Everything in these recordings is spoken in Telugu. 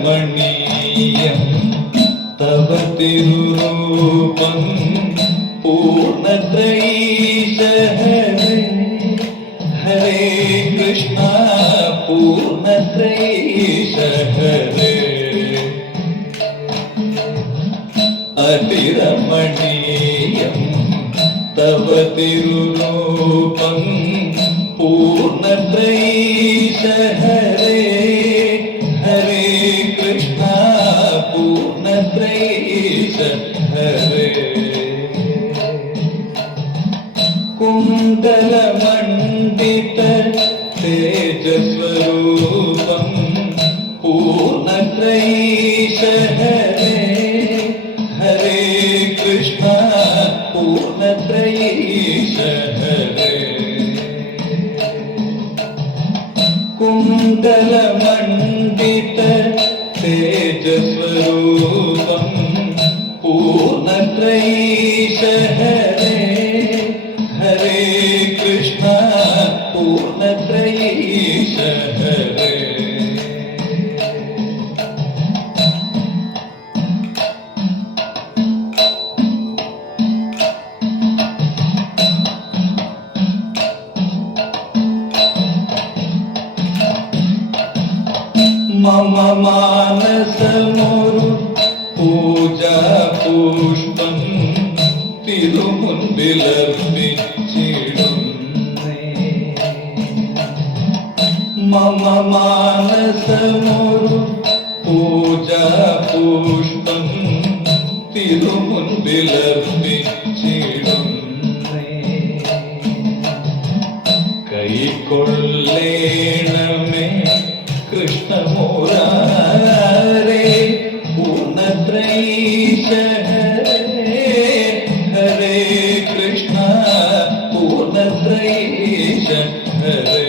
അതിരമണീയം തവ തിരുരൂപം പൂർണ്ണത്രയീശ ഹരേ ഹരേ കൃഷ്ണ പൂർണ്ണത്രയീശ ഹരേ അതിരമണീയം തവ തിരുരൂപം പൂർണ്ണത്രയീശ ഹരേ ഹരേ കൃഷ്ണ പൂർണ്ണത്രയീശ ഹരേ കുണ്ടലമണ്ഡിത തേജസ്വരൂപം പൂർണ്ണത്രയീശ ഹരേ ഹരേ കൃഷ്ണ പൂർണ്ണത്രയീശ ഹരേ കുണ്ടലമണ്ഡിത തേജസ്വരൂപം പൂർണ്ണത്രയീശ ഹരേ ഹരേ കൃഷ്ണ പൂർണ്ണത്രയീശ ഹരേ മമ മാനസമൊരു പൂജാ പുഷ്പം തിരുമുൻപിലർപ്പിച്ചിടുന്നേ മമ മാനസമൊരു പൂജാ പുഷ്പം തിരുമുൻപിലർപ്പിച്ചിടുന്നേ കൈക്കൊള്ളേണമേ കൃഷ്ണ മുരാരേ പൂർണ്ണത്രയീശ ഹരേ ഹരേ കൃഷ്ണ പൂർണ്ണത്രയീശ ഹരേ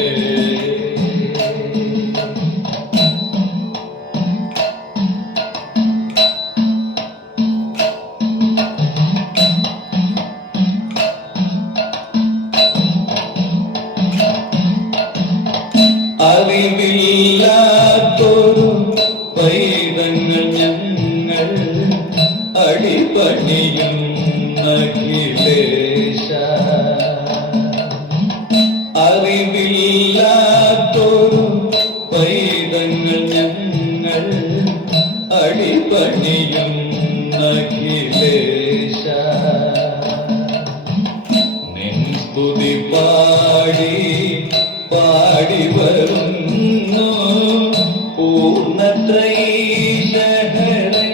അറിവില്ലാത്തൊരു പൈതങ്ങൾ ഞങ്ങൾ അടിപണിയുന്ന അഖിലേശ അറിവില്ലാത്തൊരു പൈതങ്ങൾ ഞങ്ങൾ അടിപണിയുന്ന അഖിലേശ നിൻ സ്തുതി പാടി പാടി വരുന്നു പൂർണ്ണത്രയീശ ഹരേ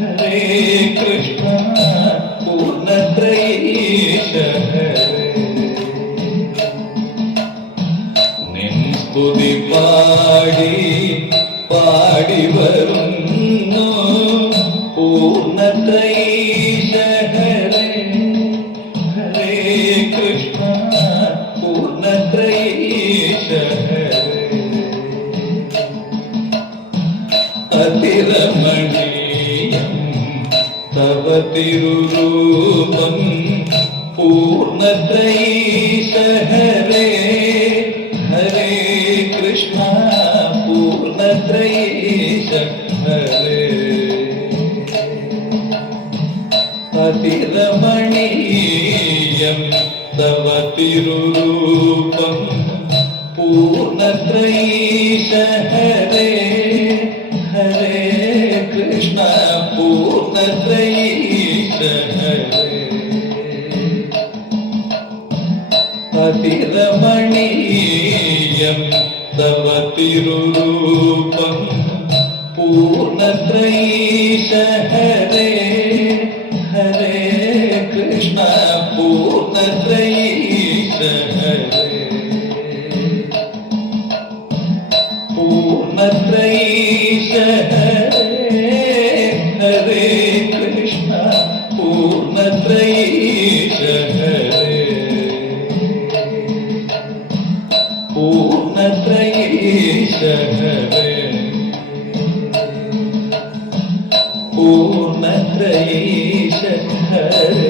ഹരേ കൃഷ്ണ പൂർണ്ണത്രയീശ ഹരേ നിൻ സ്തുതി പാടി പാടി വരുന്നു പൂർണ്ണത്രയീശ ഹരേ ഹരേ കൃഷ്ണ പൂർണ്ണത്രയീശ ഹരേ അതിരമണീയം തവ തിരുരൂപം പൂർണ്ണത്രയീശ ഹരേ ഹരേ കൃഷ്ണ പൂർണ്ണത്രയീശ ഹരേ അതിരമണീയം തവ തിരുരൂപം പൂർണ്ണത്രയീശ ഹരേ ഹരേ കൃഷ്ണ പൂർണ്ണത്രയീശ ഹരേ അതിരമണീയം തവ തിരുരൂപം പൂർണ്ണത്രയീശ ഹരേ ഹരേ കൃഷ്ണ പൂർണ്ണത്രയീശ ഹരേ പൂർണ്ണത്രയീശ ഹരേ ഹരേ കൃഷ്ണ പൂർണ്ണത്രയീശ ഹരേ പൂർണ്ണത്രയീശ ഹരേ പൂർണ്ണത്രയീശ ഹരേ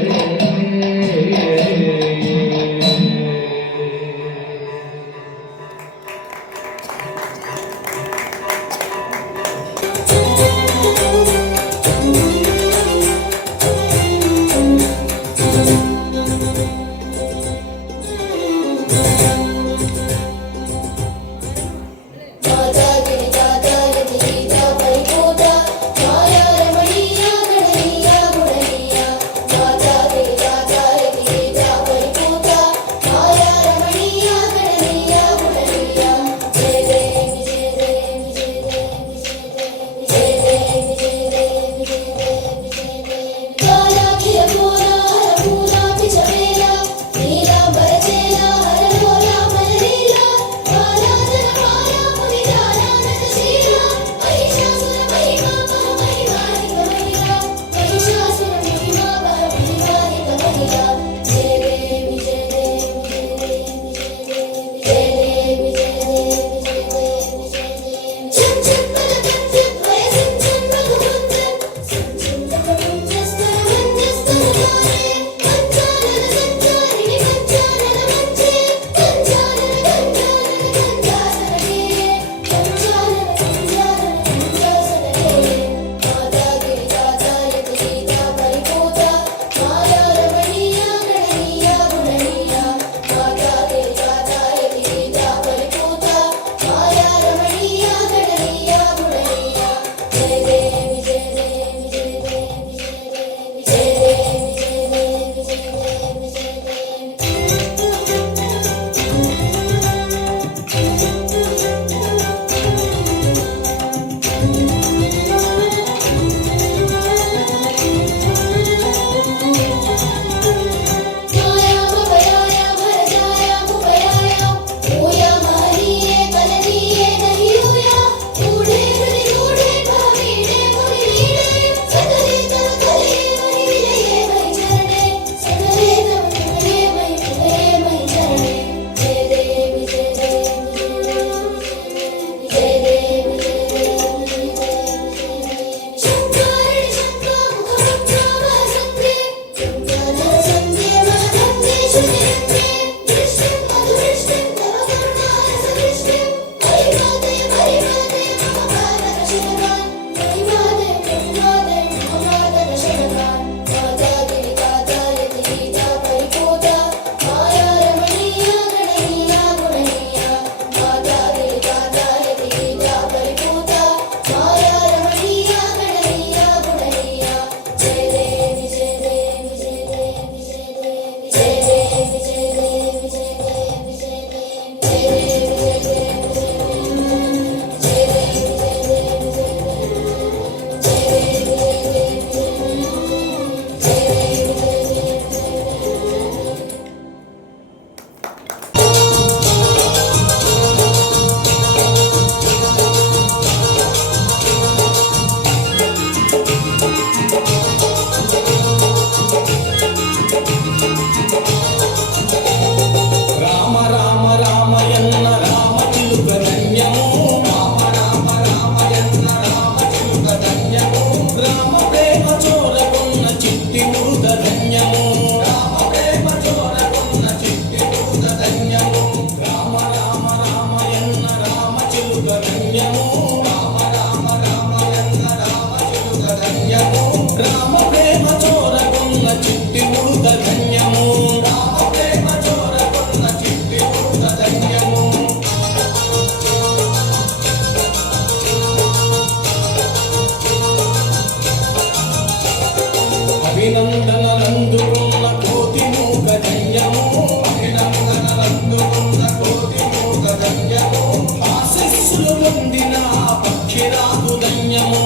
పక్షిరాజు ధన్యము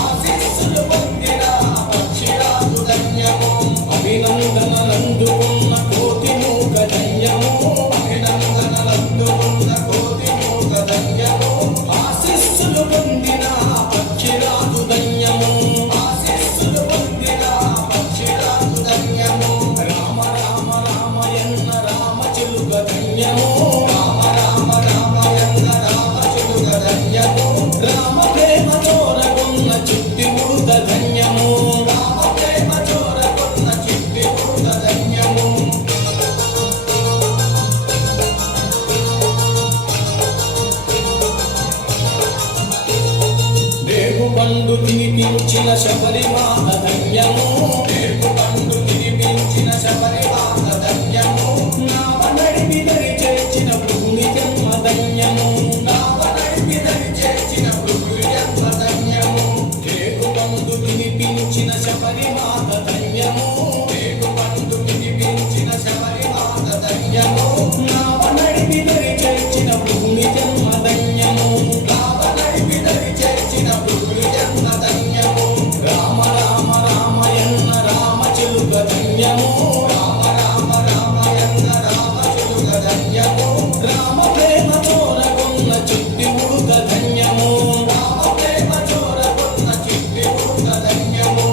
ఆశీస్సులు పొందిన పక్షిరాజు ధన్యము అభినందనలందుకున్న కోటి మూక ధన్యము అభినందనలందుకున్న కోటి మూక ధన్యము ఆశీస్సులు పొందిన పక్షిరాజు ధన్యము ఆశీస్సులు పొందిన పక్షిరాజు ధన్యము రామ రామ రామయన్న రామ చిలుక ధన్యము రామ రామ రామయన్న రామ చిలుక ధన్యము రామ ప్రేమ చోరగున్న చిట్టి ముడుత ధన్యము రామ ప్రేమ చోరగున్న చిట్టి ముడుత ధన్యము రేగు పండు తినిపించిన శబరిమాత ధన్యము రేగు పండు తినిపించిన శబరిమాత ధన్యము నావ నడిపి దరి చేర్చిన భూమి జన్మ ధన్యము నావ నడిపి దరి చేర్చిన భూమి జన్మ ధన్యము రేగు పండు తినిపించిన శబరిమాత ధన్యము రేగు పండు తినిపించిన శబరిమాత ధన్యము నావ నడిపి దరి చేర్చిన భూమి జన్మ ధన్యము నావ నడిపి దరి చేర్చిన భూమి జన్మ ధన్యము రామ రామ రామయన్న రామ చిలుక ధన్యము రామ రామ రామయన్న రామ చిలుక ధన్యము రామ ప్రేమ చోరగున్న చిట్టి ముడుక ధన్యము రామ ప్రేమ చోరగున్న చిట్టి ముడుక ధన్యము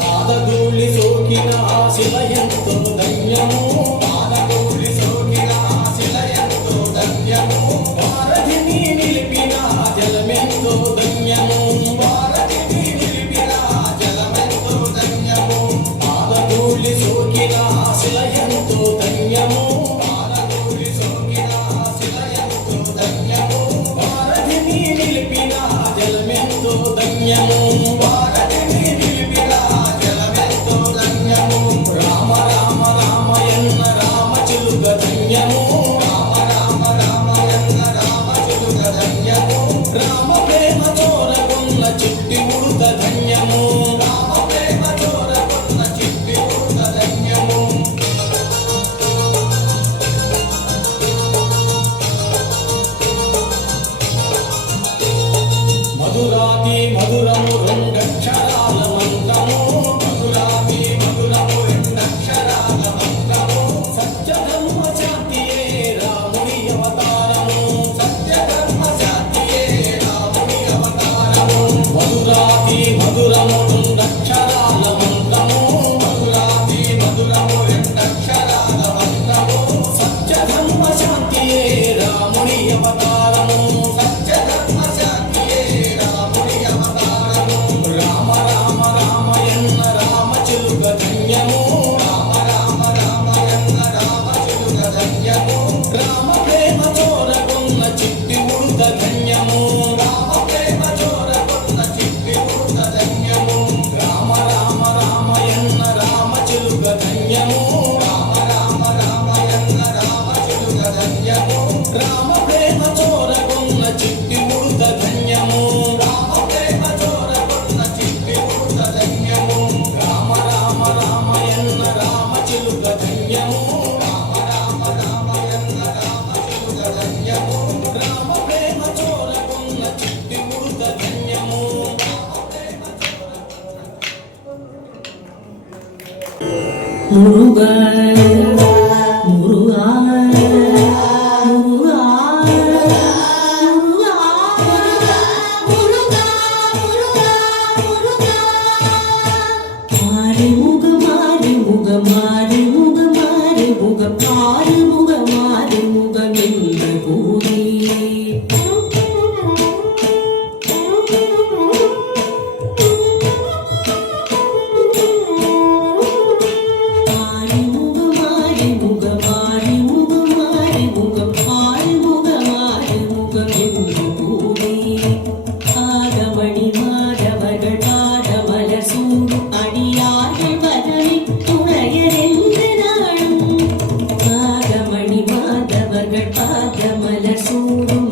పాదధూళి సోకిన ఆశిల ఎంతో ధన్యము పాదధూళి సోకిన ఆశిల ఎంతో ధన్యము భారతిని నిలిపిన జలమెంతో ధన్యము భారతిని నిలిపిన జలమెంతో ధన్యము పాదధూళి సోకిన ఆశిల ఎంతో ధన్యము పాదధూళి సోకిన ఆశిల ఎంతో ధన్యము భారతిని నిలిపిన జలమెంతో ధన్యము భారతిని నిలిపిన జలమెంతో ధన్యము రామ రామ రామయన్న రామ చిలుక ధన్యము రామ రామ రామయన్న రామ చిలుక ధన్యము రామ ప్రేమ చోరగున్న చిట్టి ముడుత ధన్యము రామ ప్రేమ చోరగున్న చిట్టి ముడుత ధన్యము మధురాతి మధురము రెండక్షరాల మంత్రము మధురాతి మధురము రెండక్షరాల మంత్రము సత్యధర్మ శాంతియే రాముని అవతారము సత్యధర్మ శాంతియే రాముని అవతారము మధురాతి మధురము రెండక్షరాల మంత్రము మధురాతి మధురము రెండక్షరాల మంత్రము సత్యధర్మ శాంతియే రాముని అవతారము సత్యధర్మ శాంతియే రాముని అవతారము రామ రామ రామయన్న రామ చిలుక ధన్యము రామ రామ రామయన్న రామ చిలుక ధన్యము రామ ప్రేమ చోరగున్న చిట్టి ముడుత ధన్యము రామ ప్రేమ చోరగున్న చిట్టి ముడుత ధన్యము రామ రామ రామయన్న రామ చిలుక ధన్యము రామ రామ రామయన్న రామ చిలుక ధన్యము రామ ప్రేమ చోరగున్న చిట్టి ముడుత ధన్యము రామ ప్రేమ చోరగున్న చిట్టి ముడుత ధన్యము రామ రామ రామయన్న రామ చిలుక ధన్యము రామ రామ రామయన్న రామ చిలుక ధన్యము రామ ప్రేమ చోరగున్న చిట్టి ముడుత ధన్యము మురుగా మురుగా మురుగా మురుగా మురుగా మురుగా మారి ముగ మారి ముగ మారి ముగ మారి ముగ మారి ముగ మారి ముగ నిన్న కూడి பாதமலர் சூடும்